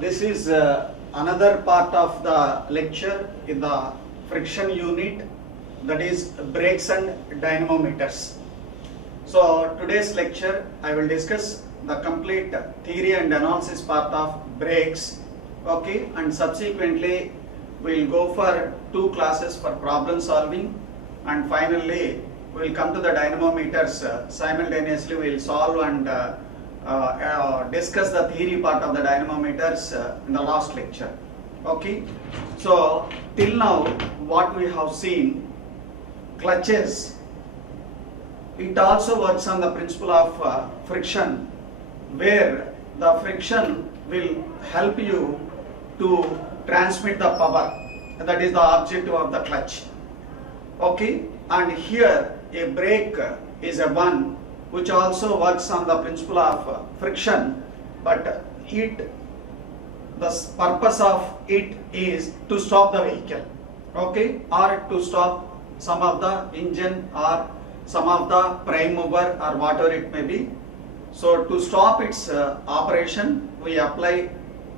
This is another part of the lecture in the friction unit, that is brakes and dynamometers. So today's lecture I will discuss the complete theory and analysis part of brakes, okay, and subsequently we will go for 2 classes for problem solving, and finally we will come to the dynamometers. Simultaneously we will solve and discuss the theory part of the dynamometers in the last lecture. Okay, so till now what we have seen, clutches, it also works on the principle of friction, where the friction will help you to transmit the power, that is the objective of the clutch. Okay, and here a brake is a one which also works on the principle of friction, but the purpose of it is to stop the vehicle, okay, or to stop some of the engine or some of the prime mover or whatever it may be. So to stop its operation we apply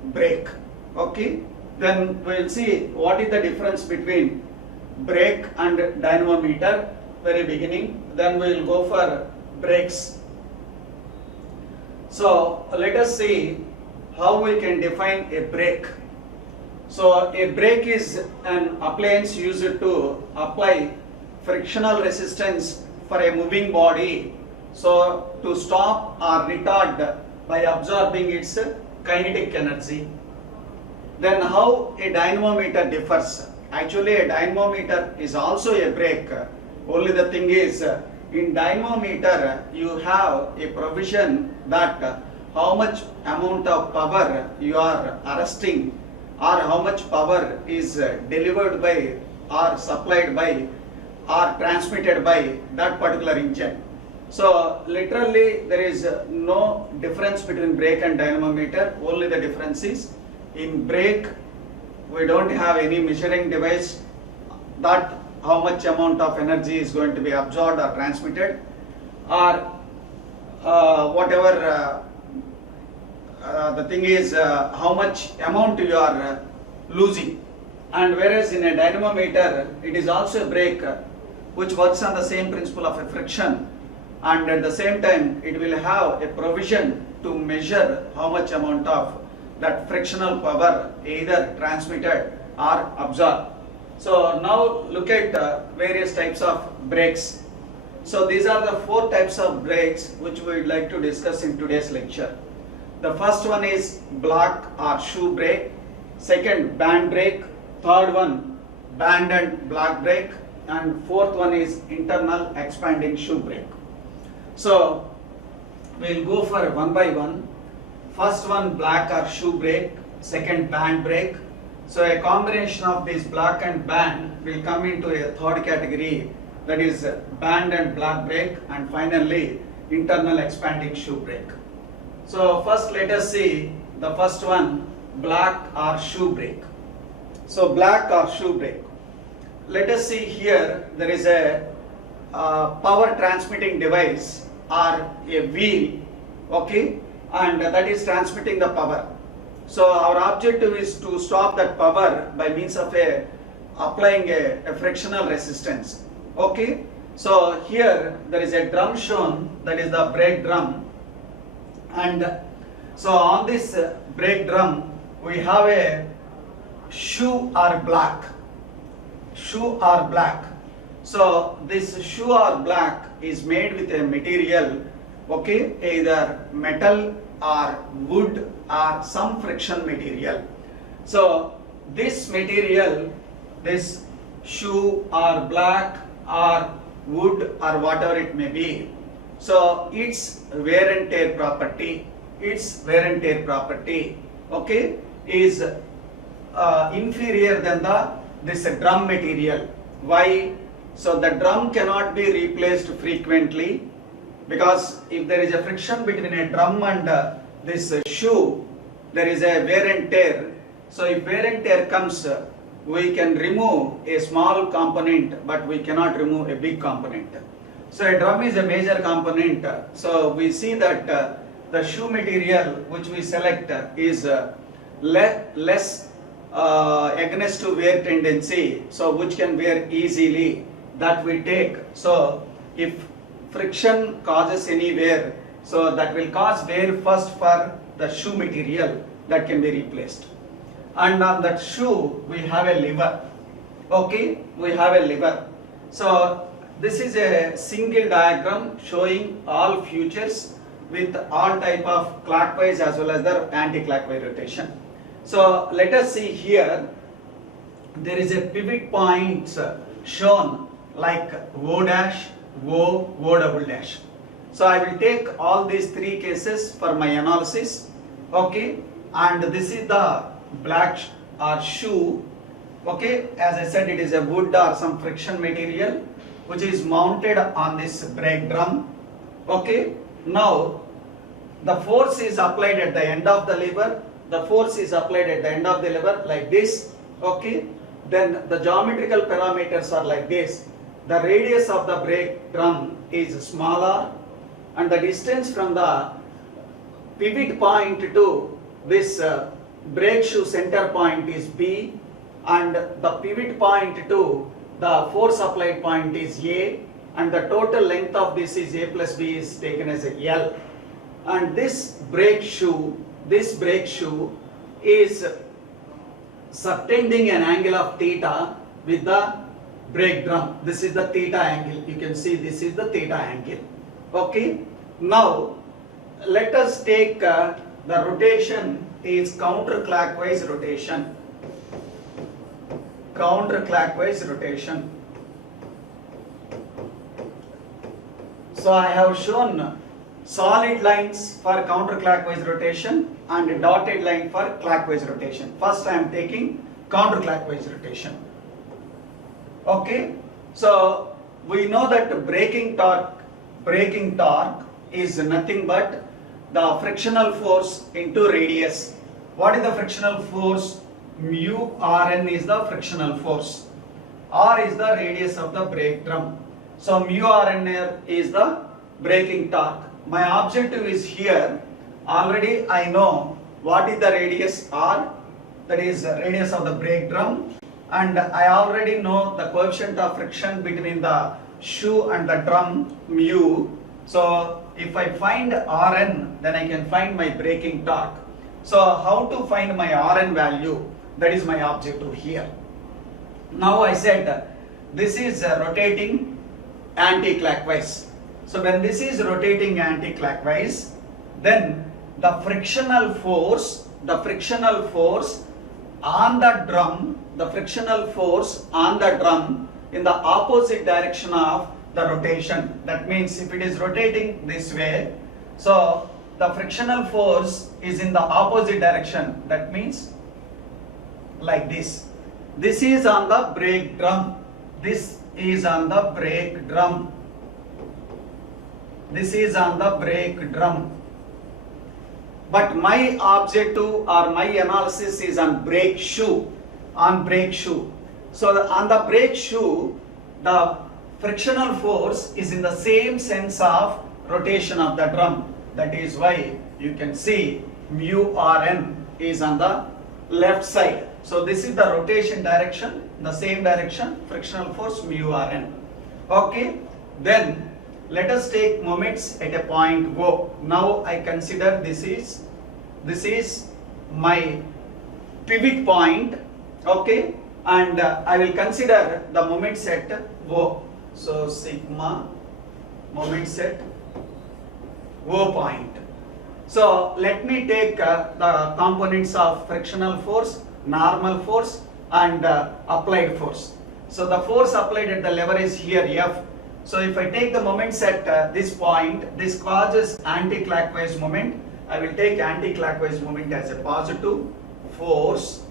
brake. Okay, then we will see what is the difference between brake and dynamometer very beginning, then we will go for brakes. So let us see how we can define a brake. So a brake is an appliance used to apply frictional resistance for a moving body, so to stop or retard by absorbing its kinetic energy. Then how a dynamometer differs? Actually a dynamometer is also a brake, only the thing is in dynamometer you have a provision that how much amount of power you are arresting or how much power is delivered by or supplied by or transmitted by that particular engine. So literally there is no difference between brake and dynamometer, only the difference is in brake we don't have any measuring device that how much amount of energy is going to be absorbed or transmitted, or whatever the thing is how much amount you are losing. And whereas in a dynamometer it is also a brake which works on the same principle of a friction, and at the same time it will have a provision to measure how much amount of that frictional power either transmitted or absorbed. So now look at various types of brakes. So these are the 4 types of brakes which we would like to discuss in today's lecture. The first one is block or shoe brake, second band brake, third one band and block brake, and fourth one is internal expanding shoe brake. So we will go for one by one. First one block or shoe brake, second band brake. So a combination of this block and band will come into a third category, that is band and block brake, and finally internal expanding shoe brake. So first let us see the first one, block or shoe brake. So block or shoe brake. Let us see here there is a power transmitting device or a wheel, okay, and that is transmitting the power. So our objective is to stop that power by means of applying a frictional resistance. Okay, so here there is a drum shown, that is the brake drum, and so on this brake drum we have a shoe or block. Shoe or block. So this shoe or block is made with a material, okay, either metal or wood or some friction material. So this material, this shoe or block or wood or whatever it may be, so its wear and tear property, okay, is inferior than this drum material. Why? So the drum cannot be replaced frequently, because if there is a friction between a drum and this shoe, there is a wear and tear. So if wear and tear comes, we can remove a small component, but we cannot remove a big component. So a drum is a major component. So we see that the shoe material which we select is less against to wear tendency, so which can wear easily, that we take. So if friction causes any wear, so that will cause wear first for the shoe material, that can be replaced. And on that shoe we have a lever. Okay, we have a lever. So this is a single diagram showing all futures with all type of clockwise as well as the anti-clockwise rotation. So let us see here, there is a pivot points shown like O dash, O double dash. So I will take all these three cases for my analysis. Okay, and this is the black or shoe. Okay, as I said, it is a wood or some friction material which is mounted on this brake drum. Okay, now the force is applied at the end of the lever. The force is applied at the end of the lever like this. Okay, then the geometrical parameters are like this. The radius of the brake drum is smaller, and the distance from the pivot point to this brake shoe center point is B, and the pivot point to the force applied point is A, and the total length of this is A plus B is taken as a L. And this brake shoe is subtending an angle of theta with the brake drum. This is the theta angle. You can see this is the theta angle. Okay. Now let us take the rotation is counterclockwise rotation. Counterclockwise rotation. So I have shown solid lines for counterclockwise rotation and dotted line for clockwise rotation. First I am taking counterclockwise rotation. Okay, so we know that braking torque is nothing but the frictional force into radius. What is the frictional force? Mu Rn is the frictional force. R is the radius of the brake drum. So mu Rn is the braking torque. My objective is here, already I know what is the radius R, that is the radius of the brake drum, and I already know the coefficient of friction between the shoe and the drum, mu. So if I find Rn, then I can find my braking torque. So how to find my Rn value? That is my objective here. Now I said this is rotating anti-clockwise. So when this is rotating anti-clockwise, then the frictional force on the drum, in the opposite direction of the rotation. That means if it is rotating this way, so the frictional force is in the opposite direction. That means like this. This is on the brake drum. This is on the brake drum. This is on the brake drum. But my objective or my analysis is on brake shoe. On brake shoe. So on the brake shoe, the frictional force is in the same sense of rotation of the drum. That is why you can see mu Rn is on the left side. So this is the rotation direction, the same direction, frictional force mu Rn. Okay, then let us take moments at a point O. Now I consider this is my pivot point. Okay, and I will consider the moments at O. So sigma moments at O point. So let me take the components of frictional force, normal force, and applied force. So the force applied at the lever is here F. So if I take the moments at this point, this causes anti-clockwise moment. I will take anti-clockwise moment as a positive force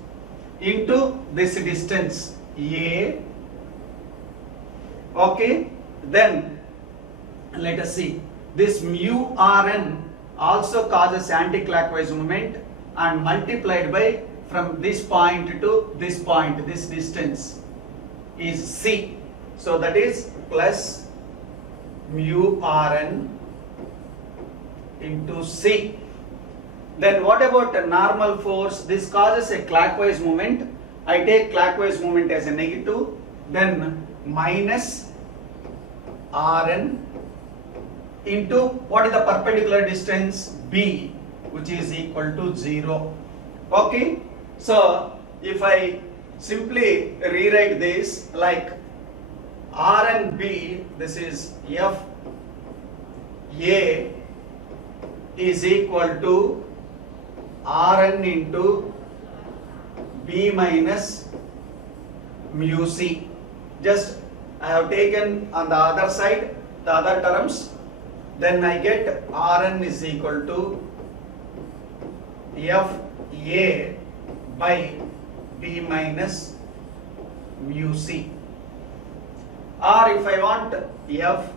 into this distance A. Okay, then let us see, this mu Rn also causes anti-clockwise moment, and multiplied by from this point to this point, this distance is C. So that is plus mu Rn into C. Then what about a normal force? This causes a clockwise movement. I take clockwise movement as a negative, then minus Rn into what is the perpendicular distance? B, which is equal to 0. Okay, so if I simply rewrite this like R and B, this is F A is equal to Rn into B minus mu C. Just I have taken on the other side the other terms, then I get Rn is equal to F A by B minus mu C. Or if I want F,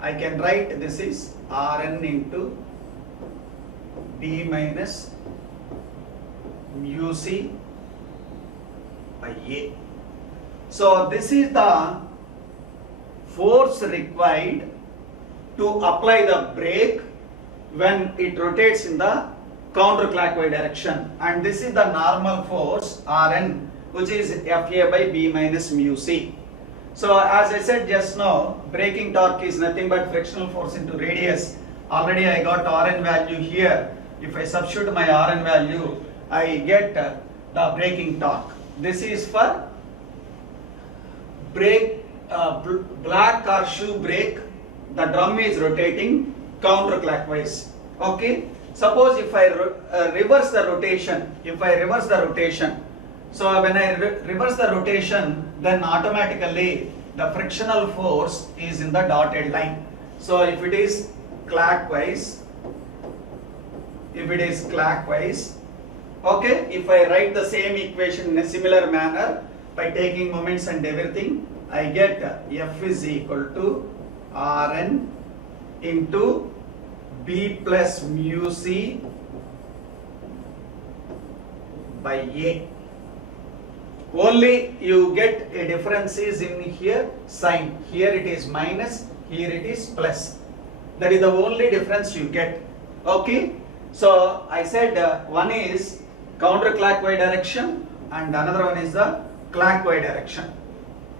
I can write this is Rn into B minus mu C by A. So this is the force required to apply the brake when it rotates in the counterclockwise direction, and this is the normal force Rn, which is Fa by B minus mu C. So as I said just now, braking torque is nothing but frictional force into radius. Already I got Rn value here. If I substitute my Rn value, I get the braking torque. This is for brake, black or shoe brake. The drum is rotating counterclockwise. Okay. Suppose if I reverse the rotation, so when I reverse the rotation, then automatically the frictional force is in the dotted line. So if it is clockwise, okay, if I write the same equation in a similar manner by taking moments and everything, I get F is equal to Rn into B plus mu C by A. Only you get a difference is in here sign. Here it is minus, here it is plus. That is the only difference you get. Okay. So I said one is counterclockwise direction and another one is the clockwise direction.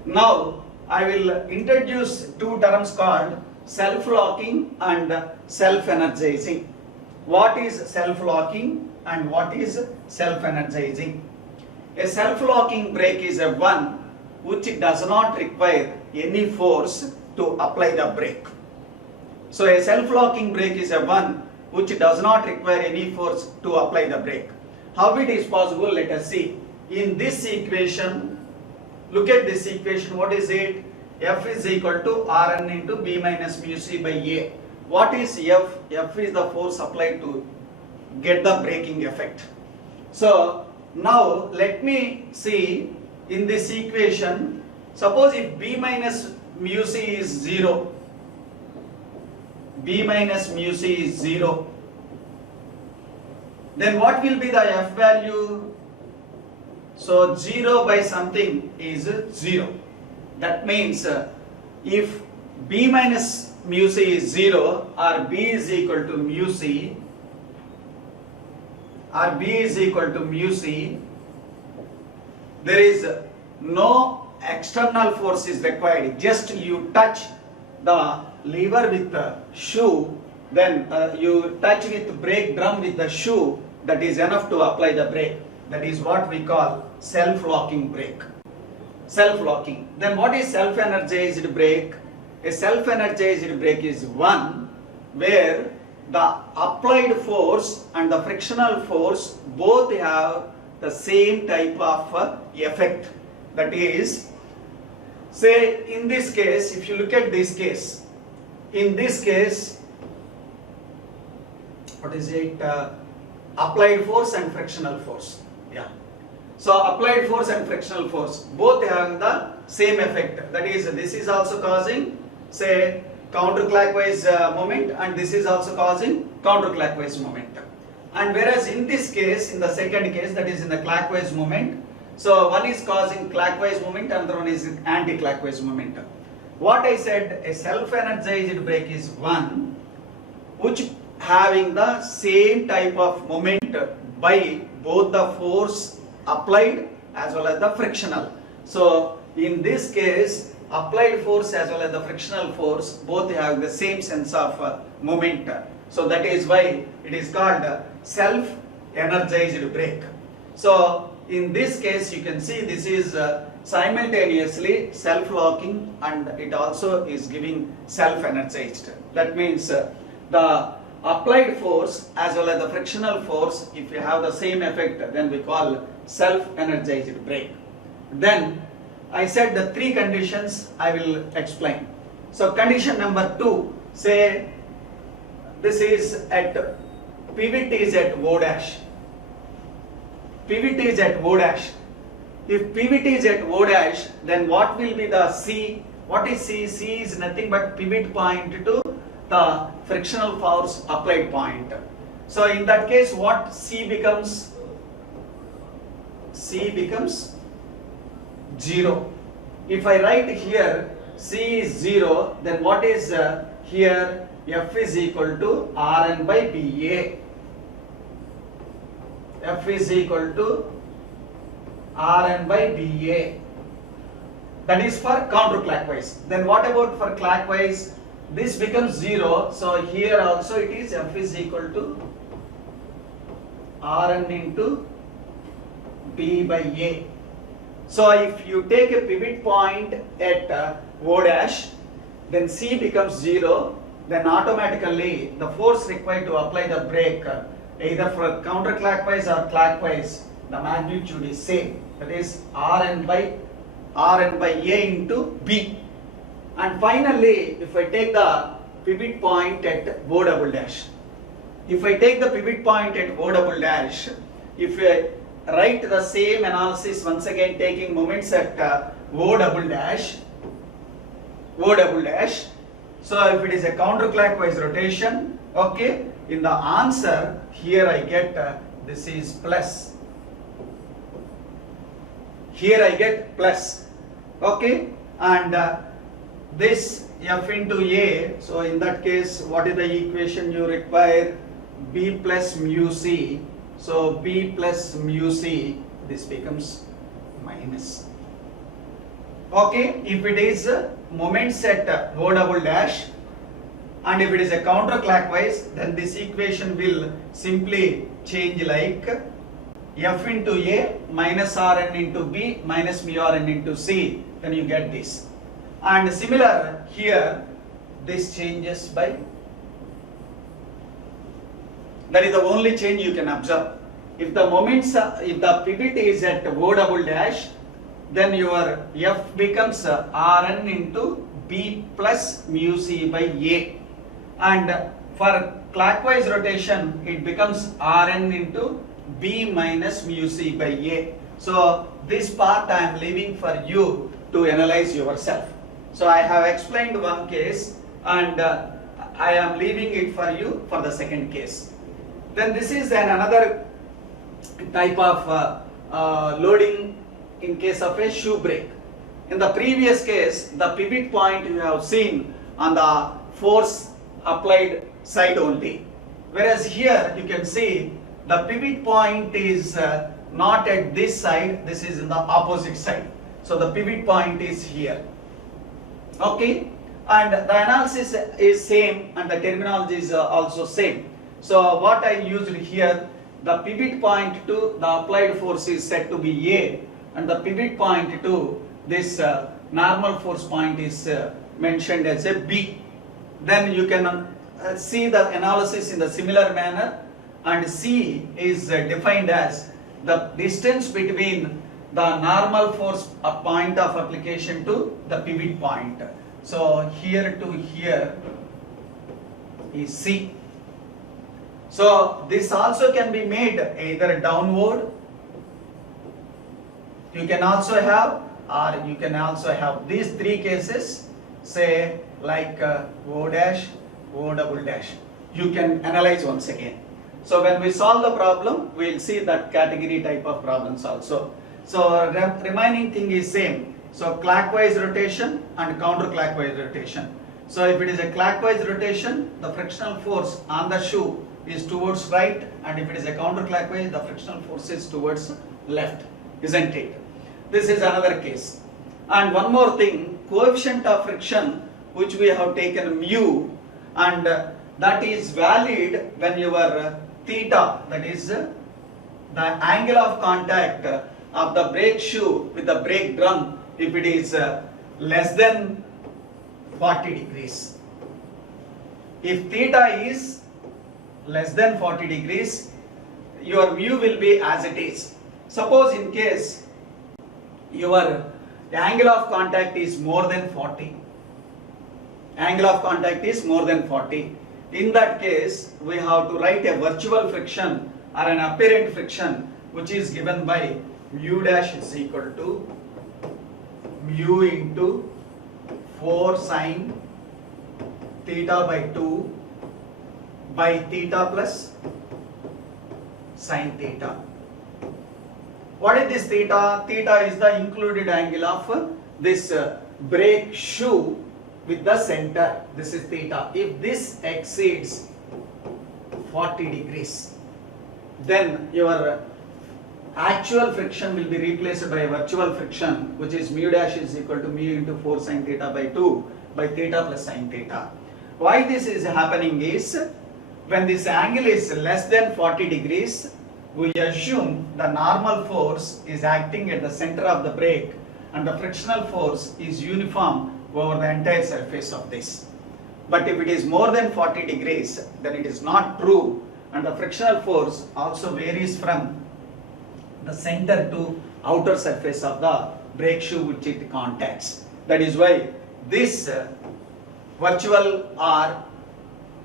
Now I will introduce two terms called self-locking and self-energizing. What is self-locking and what is self-energizing? A self-locking brake is a one which does not require any force to apply the brake. So a self-locking brake is a one which does not require any force to apply the brake. How it is possible? Let us see. In this equation, look at this equation. What is it? F is equal to Rn into B minus mu C by A. What is F? F is the force applied to get the braking effect. So now let me see in this equation, suppose if B minus mu C is 0, then what will be the F value? So 0 by something is 0. That means if B minus mu C is 0 or B is equal to mu C, there is no external force is required. Just you touch the lever with the shoe, then you touch with brake drum with the shoe, that is enough to apply the brake. That is what we call self-locking brake. Self-locking. Then what is self-energized brake? A self-energized brake is one where the applied force and the frictional force both have the same type of effect. That is, say in this case, if you look at this case, in this case, what is it? Applied force and frictional force. Yeah. So applied force and frictional force both have the same effect. That is, this is also causing, say, counterclockwise moment, and this is also causing counterclockwise moment. And whereas in this case, in the second case, that is in the clockwise moment, so one is causing clockwise moment, another one is anti-clockwise moment. What I said, a self-energized brake is one which having the same type of moment by both the force applied as well as the frictional. So in this case, applied force as well as the frictional force both have the same sense of moment. So that is why it is called self-energized brake. So in this case you can see this is simultaneously self-locking and it also is giving self-energized. That means the applied force as well as the frictional force, if you have the same effect, then we call self-energized brake. Then I said the three conditions I will explain. So condition number 2, say this is at pivot is at O dash. Pivot is at O dash. If pivot is at O dash, then what will be the C? What is C? C is nothing but pivot point to the frictional force applied point. So in that case, what C becomes? C becomes 0. If I write here C is 0, then what is here? F is equal to Rn by BA. F is equal to Rn by BA. That is for counterclockwise. Then what about for clockwise? This becomes 0. So here also it is F is equal to Rn into B by A. So if you take a pivot point at O dash, then C becomes 0, then automatically the force required to apply the brake either for counterclockwise or clockwise, the magnitude is same. That is Rn by A into B. And finally, if I take the pivot point at O double dash, if I take the pivot point at O double dash, if I write the same analysis once again taking moments at O double dash, so if it is a counterclockwise rotation, okay, in the answer here I get this is plus. Here I get plus, okay, and this F into A, so in that case what is the equation you require? B plus mu C. So B plus mu C, this becomes minus. Okay, if it is moments at O double dash and if it is a counterclockwise, then this equation will simply change like F into A minus Rn into B minus mu Rn into C, then you get this. And similar here, this changes by, that is the only change you can observe. If the moments, if the pivot is at O double dash, then your F becomes Rn into B plus mu C by A. And for clockwise rotation, it becomes Rn into B minus mu C by A. So this part I am leaving for you to analyze yourself. So I have explained one case and I am leaving it for you for the second case. Then this is another type of loading in case of a shoe brake. In the previous case, the pivot point you have seen on the force applied side only. Whereas here you can see the pivot point is not at this side, this is in the opposite side. So the pivot point is here. Okay, and the analysis is same and the terminology is also same. So what I used here, the pivot point to the applied force is said to be A, and the pivot point to this normal force point is mentioned as a B. Then you can see the analysis in the similar manner, and C is defined as the distance between the normal force point of application to the pivot point. So here to here is C. So this also can be made either downward, you can also have, or you can also have these three cases, say like O dash, O double dash. You can analyze once again. So when we solve the problem, we will see that category type of problems also. So remaining thing is same. So clockwise rotation and counterclockwise rotation. So if it is a clockwise rotation, the frictional force on the shoe is towards right, and if it is a counterclockwise, the frictional force is towards left, isn't it? This is another case. And one more thing, coefficient of friction, which we have taken mu, and that is valid when your theta, that is the angle of contact of the brake shoe with the brake drum, if it is less than 40 degrees. If theta is less than 40 degrees, your mu will be as it is. Suppose in case your angle of contact is more than 40. Angle of contact is more than 40. In that case, we have to write a virtual friction or an apparent friction, which is given by mu dash is equal to mu into 4 sine theta by 2 by theta plus sine theta. What is this theta? Theta is the included angle of this brake shoe with the center. This is theta. If this exceeds 40 degrees, then your actual friction will be replaced by a virtual friction, which is mu dash is equal to mu into 4 sine theta by 2 by theta plus sine theta. Why this is happening is, when this angle is less than 40 degrees, we assume the normal force is acting at the center of the brake and the frictional force is uniform over the entire surface of this. But if it is more than 40 degrees, then it is not true, and the frictional force also varies from the center to outer surface of the brake shoe which it contacts. That is why this virtual or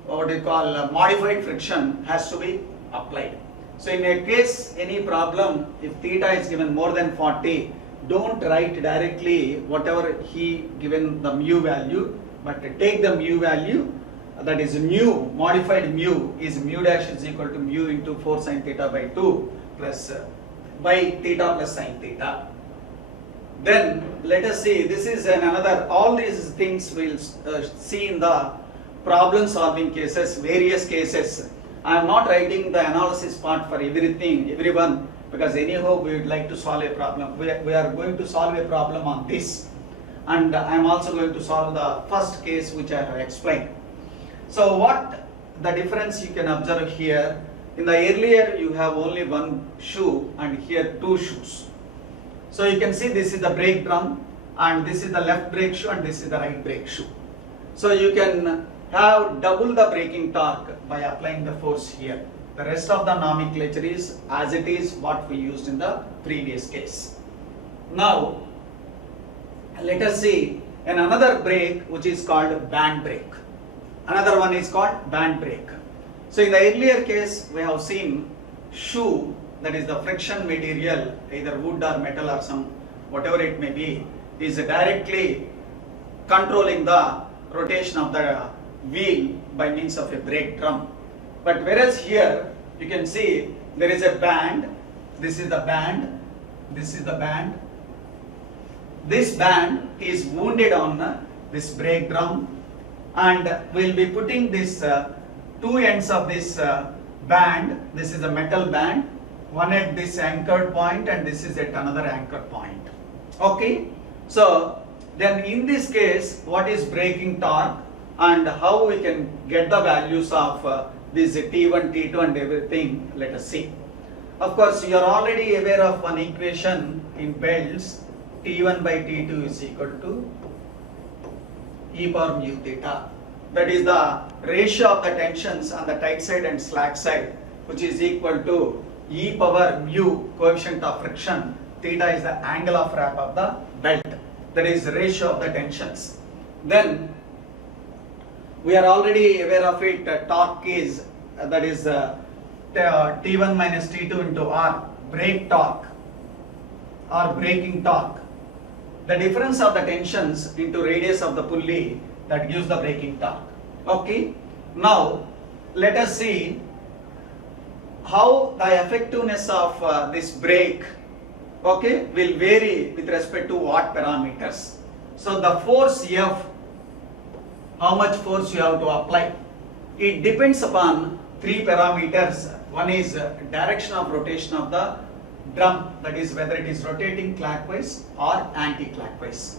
what we call modified friction has to be applied. So in a case, any problem, if theta is given more than 40, don't write directly whatever he given the mu value, but take the mu value, that is mu, modified mu is mu dash is equal to mu into 4 sine theta by 2 plus by theta plus sine theta. Then let us see, this is another, all these things we'll see in the problem solving cases, various cases. I am not writing the analysis part for everything, everyone, because anyhow we would like to solve a problem. We are going to solve a problem on this, and I am also going to solve the first case which I have explained. So what the difference you can observe here, in the earlier you have only one shoe and here two shoes. So you can see this is the brake drum and this is the left brake shoe and this is the right brake shoe. So you can have double the braking torque by applying the force here. The rest of the nomenclature is as it is what we used in the previous case. Now let us see another brake which is called band brake. Another one is called band brake. So in the earlier case we have seen shoe, that is the friction material, either wood or metal or some whatever it may be, is directly controlling the rotation of the wheel by means of a brake drum. But whereas here you can see there is a band, this is the band, this is the band. This band is wounded on this brake drum, and we will be putting this two ends of this band. This is a metal band, one at this anchored point and this is at another anchor point. Okay, so then in this case what is braking torque and how we can get the values of this T1, T2 and everything, let us see. Of course you are already aware of one equation in belts, T1 by T2 is equal to e power mu theta. That is the ratio of the tensions on the tight side and slack side, which is equal to e power mu coefficient of friction. Theta is the angle of wrap of the belt. That is the ratio of the tensions. Then we are already aware of it. Torque is that is T1 minus T2 into R, brake torque or braking torque. The difference of the tensions into radius of the pulley, that gives the braking torque. Okay, now let us see how the effectiveness of this brake, okay, will vary with respect to watt parameters. So the force F how much force you have to apply. It depends upon three parameters. One is direction of rotation of the drum, that is whether it is rotating clockwise or anti-clockwise.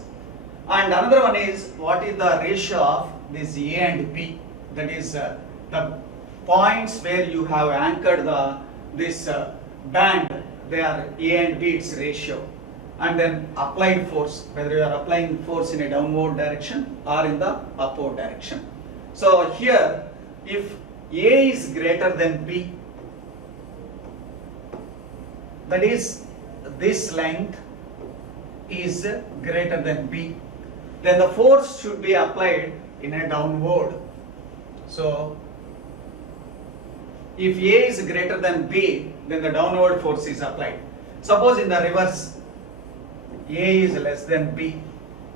And another one is what is the ratio of this A and B, that is the points where you have anchored this band, they are A and B, its ratio. And then applied force, whether you are applying force in a downward direction or in the upward direction. So here, if A is greater than B, that is this length is greater than B, then the force should be applied in a downward. So if A is greater than B, then the downward force is applied. Suppose in the reverse, A is less than B,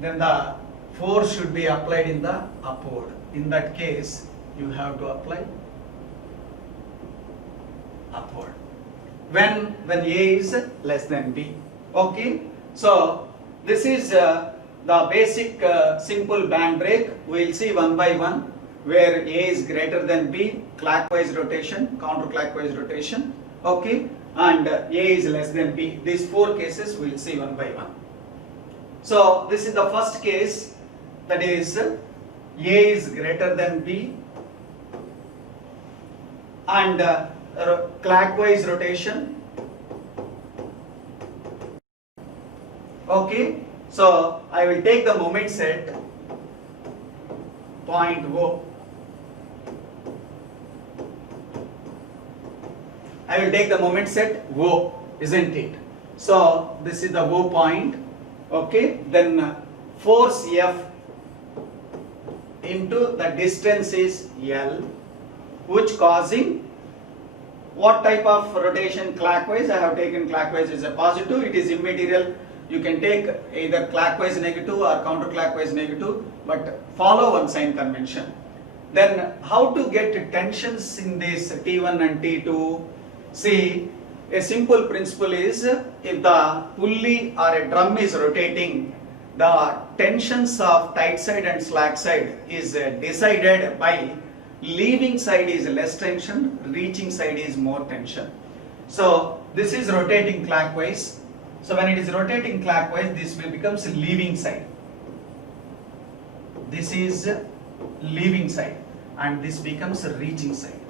then the force should be applied in the upward. In that case, you have to apply upward when A is less than B. Okay, so this is the basic simple band brake. We will see one by one, where A is greater than B, clockwise rotation, counterclockwise rotation, okay, and A is less than B. These four cases we will see one by one. So this is the first case, that is A is greater than B and clockwise rotation. Okay, so I will take the moment set point O. I will take the moment set O, isn't it? So this is the O point. Okay, then force F into the distance is L, which causing what type of rotation? Clockwise. I have taken clockwise as a positive. It is immaterial. You can take either clockwise negative or counterclockwise negative, but follow one sign convention. Then how to get tensions in this T1 and T2? See, a simple principle is, if the pulley or a drum is rotating, the tensions of tight side and slack side is decided by leaving side is less tension, reaching side is more tension. So this is rotating clockwise. So when it is rotating clockwise, this will become leaving side. This is leaving side and this becomes reaching side.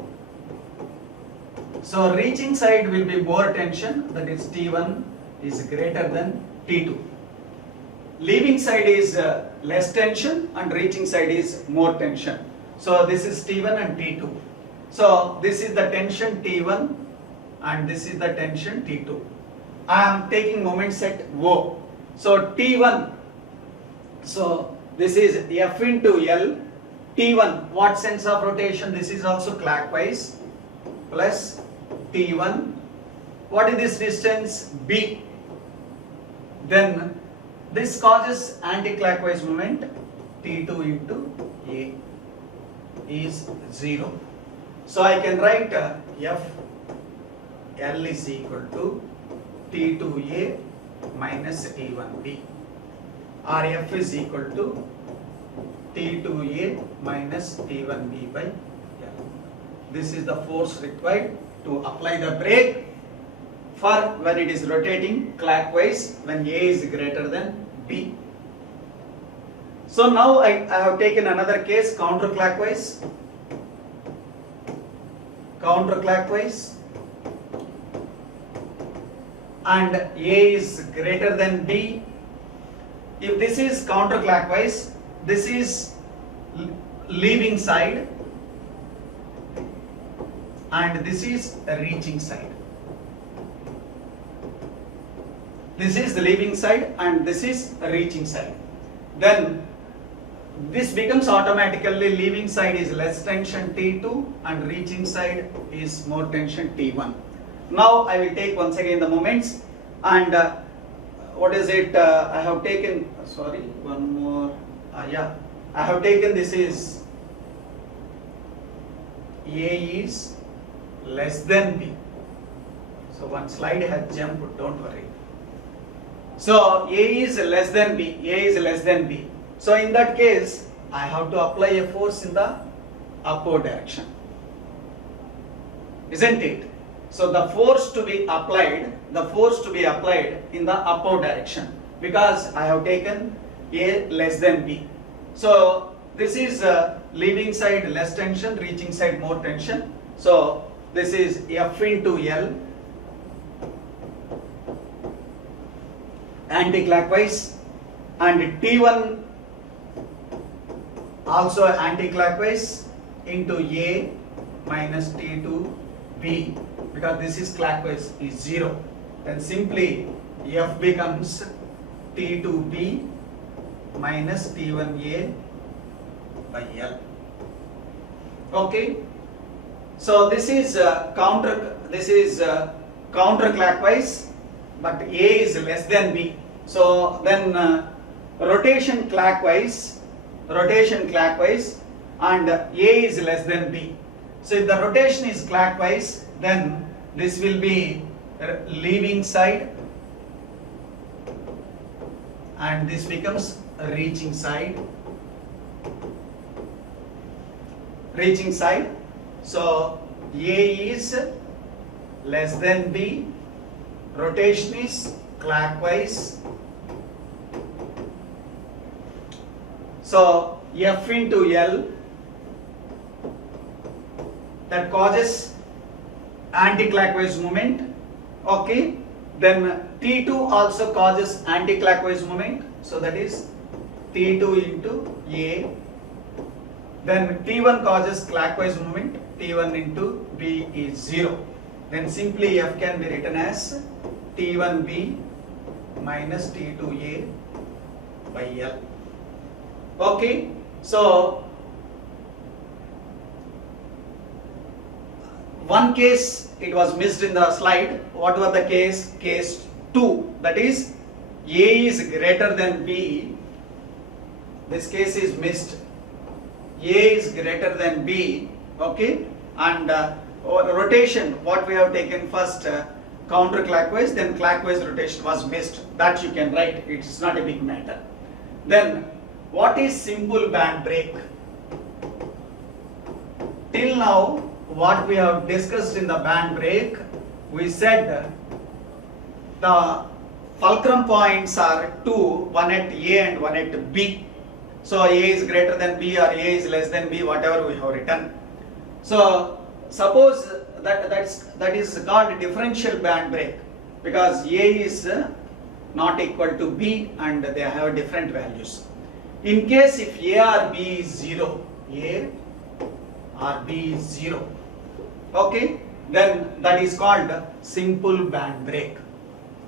So reaching side will be more tension, that is T1 is greater than T2. Leaving side is less tension and reaching side is more tension. So this is T1 and T2. So this is the tension T1 and this is the tension T2. I am taking moment set O. So T1, so this is F into L. T1, what sense of rotation? This is also clockwise, plus T1. What is this distance? B. Then this causes anti-clockwise moment. T2 into A is 0. So I can write F L is equal to T2A minus T1B, or F is equal to T2A minus T1B by L. This is the force required to apply the brake for when it is rotating clockwise, when A is greater than B. So now I have taken another case, counterclockwise. Counterclockwise. And A is greater than B. If this is counterclockwise, this is leaving side and this is a reaching side. This is the leaving side and this is a reaching side. Then this becomes automatically leaving side is less tension T2 and reaching side is more tension T1. Now I will take once again the moments and what is it? I have taken, sorry, one more. I have taken this is A is less than B. So one slide has jumped, don't worry. So A is less than B, A is less than B. So in that case, I have to apply a force in the upward direction, isn't it? So the force to be applied in the upward direction, because I have taken A less than B. So this is leaving side less tension, reaching side more tension. So this is F into L anti-clockwise, and T1 also anti-clockwise into A minus T2 B, because this is clockwise is 0. Then simply F becomes T2B minus T1A by L. Okay. So this is counterclockwise, but A is less than B. So then rotation clockwise, and A is less than B. So if the rotation is clockwise, then this will be leaving side, and this becomes reaching side. So A is less than B, rotation is clockwise. So F into L, that causes anti-clockwise movement. Okay. Then T2 also causes anti-clockwise movement. So that is T2 into A. Then T1 causes clockwise movement. T1 into B is 0. Then simply F can be written as T1B minus T2A by L. Okay. So one case it was missed in the slide. What was the case? Case 2. That is A is greater than B. This case is missed. A is greater than B. Okay. And rotation, what we have taken first, counterclockwise, then clockwise rotation was missed. That you can write. It's not a big matter. Then what is simple band break? Till now, what we have discussed in the band break, we said the fulcrum points are two, one at A and one at B. So A is greater than B or A is less than B, whatever we have written. So suppose that is called differential band break, because A is not equal to B and they have different values. In case if A or B is 0, A or B is 0, okay, then that is called simple band break.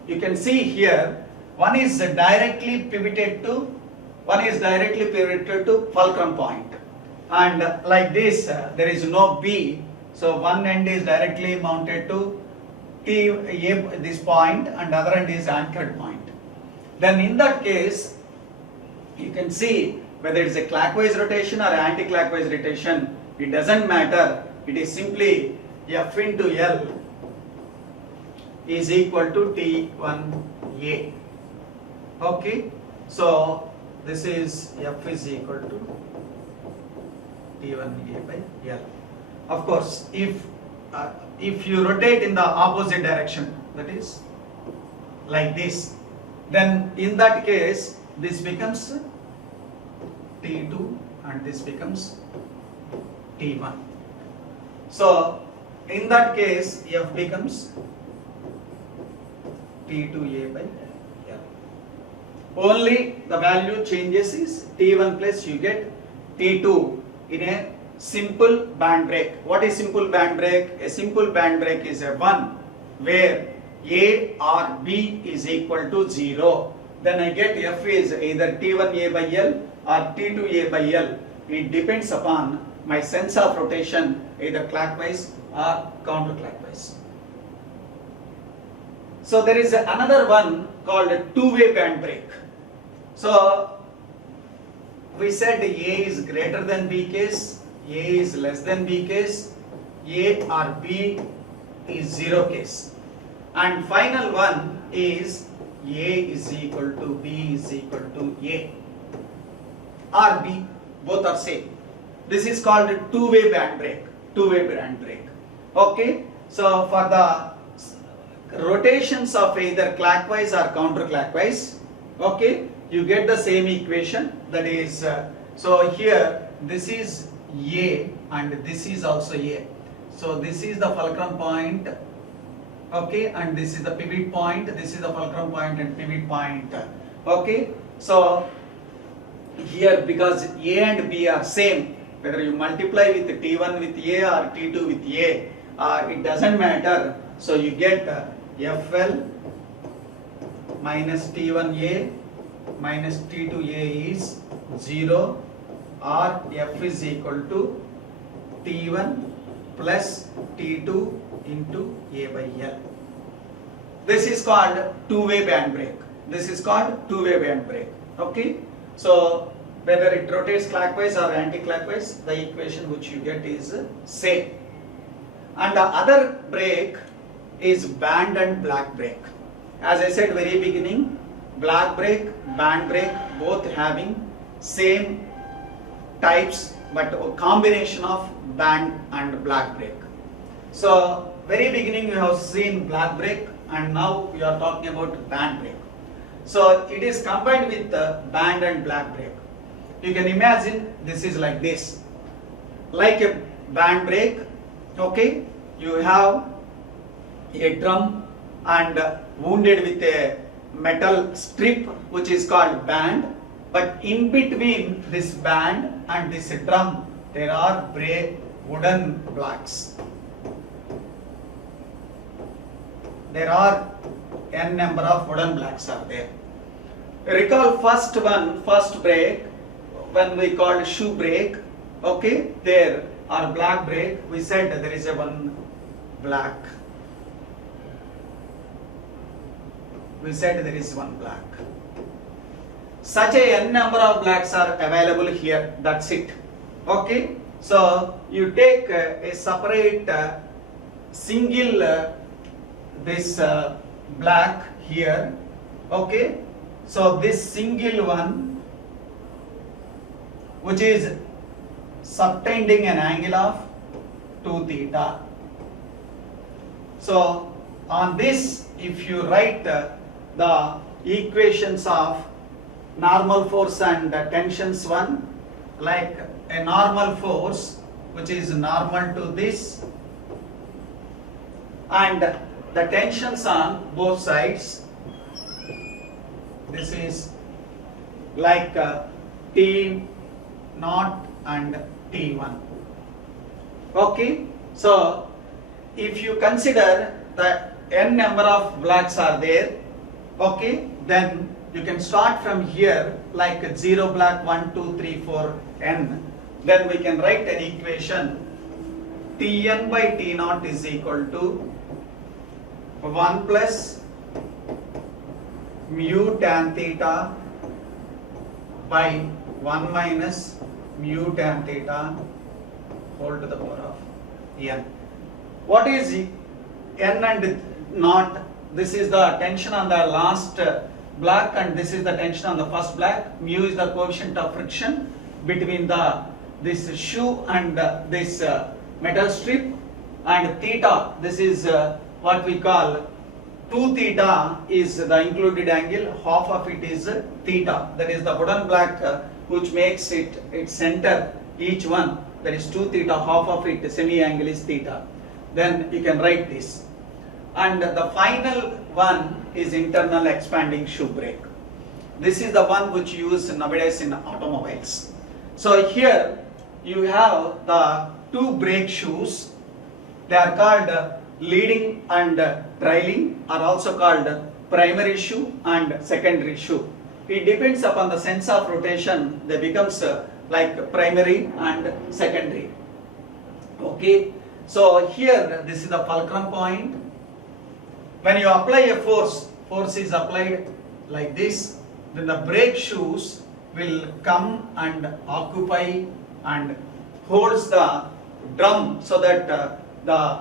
You can see here, one is directly pivoted to fulcrum point, and like this there is no B, so one end is directly mounted to this point and other end is anchored point. Then in that case, you can see whether it's a clockwise rotation or anti-clockwise rotation, it doesn't matter. It is simply F into L is equal to T1A. Okay, so this is F is equal to T1A by L. Of course, if you rotate in the opposite direction, that is like this, then in that case this becomes T2 and this becomes T1. So in that case F becomes T2A by L. Only the value changes is T1 plus you get T2 in a simple band break. What is simple band break? A simple band break is a one where A or B is equal to 0. Then I get F is either T1A by L or T2A by L. It depends upon my sense of rotation, either clockwise or counterclockwise. So there is another one called a two-way band break. So we said A is greater than B case, A is less than B case, A or B is 0 case. And final one is A is equal to B is equal to A or B. both are same. This is called two-way band brake. Two-way band brake. Okay. So for the rotations of either clockwise or counterclockwise, okay, you get the same equation. That is, so here this is A and this is also A. So this is the fulcrum point, okay, and this is the pivot point. This is the fulcrum point and pivot point. Okay. So here, because A and B are same, whether you multiply with T1 with A or T2 with A, it doesn't matter. So you get FL minus T1A minus T2A is 0, or F is equal to T1 plus T2 into A by L. This is called two-way band brake. This is called two-way band brake. Okay. So whether it rotates clockwise or anti-clockwise, the equation which you get is same. And the other brake is band and black brake. As I said very beginning, black brake, band brake, both having same types, but a combination of band and black brake. So very beginning you have seen black brake, and now we are talking about band brake. So it is combined with the band and black brake. You can imagine this is like this, like a band brake. Okay, you have a drum and wounded with a metal strip which is called band, but in between this band and this drum there are wooden blocks. There are n number of wooden blocks are there. Recall first brake when we called shoe brake. Okay, there or black brake, we said there is a one black. We said there is one black. Such a n number of blacks are available here. That's it. Okay. So you take a separate single this black here. Okay. So this single one, which is subtending an angle of 2 theta. So on this, if you write the equations of normal force and tensions one, like a normal force which is normal to this, and the tensions on both sides, this is like T0 and T1. Okay, so if you consider that n number of blocks are there, okay, then you can start from here like 0 block 1, 2, 3, 4, n. Then we can write an equation Tn by T0 is equal to 1 plus mu tan theta by 1 minus mu tan theta whole to the power of n. What is n and not? This is the tension on the last block and this is the tension on the first block. Mu is the coefficient of friction between this shoe and this metal strip, and theta, this is what we call 2 theta is the included angle, half of it is theta, that is the wooden block which makes it its center, each one, that is 2 theta, half of it semi angle is theta. Then you can write this. And the final one is internal expanding shoe brake. This is the one which you use nowadays in automobiles. So here you have the two brake shoes. They are called leading and trailing, are also called primary shoe and secondary shoe. It depends upon the sense of rotation, they becomes like primary and secondary. Okay, so here this is the fulcrum point. When you apply a force is applied like this, then the brake shoes will come and occupy and holds the drum so that the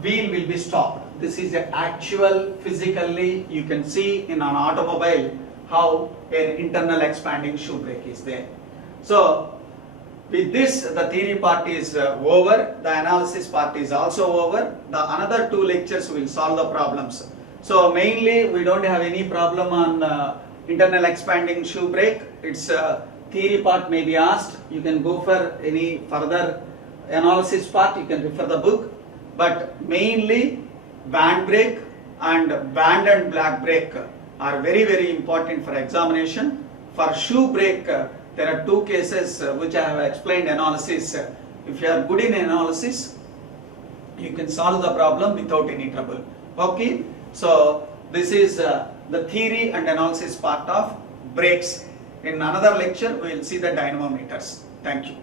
wheel will be stopped. This is the actual physically you can see in an automobile how an internal expanding shoe brake is there. So With this, the theory part is over, the analysis part is also over. The another 2 lectures will solve the problems. So mainly we don't have any problem on internal expanding shoe brake. Its theory part may be asked. You can go for any further analysis part, you can refer the book. But mainly band brake and band and black brake are very important for examination. For shoe brake, there are 2 cases which I have explained analysis. If you are good in analysis, you can solve the problem without any trouble. Okay, so this is the theory and analysis part of brakes. In another lecture, we will see the dynamometers. Thank you.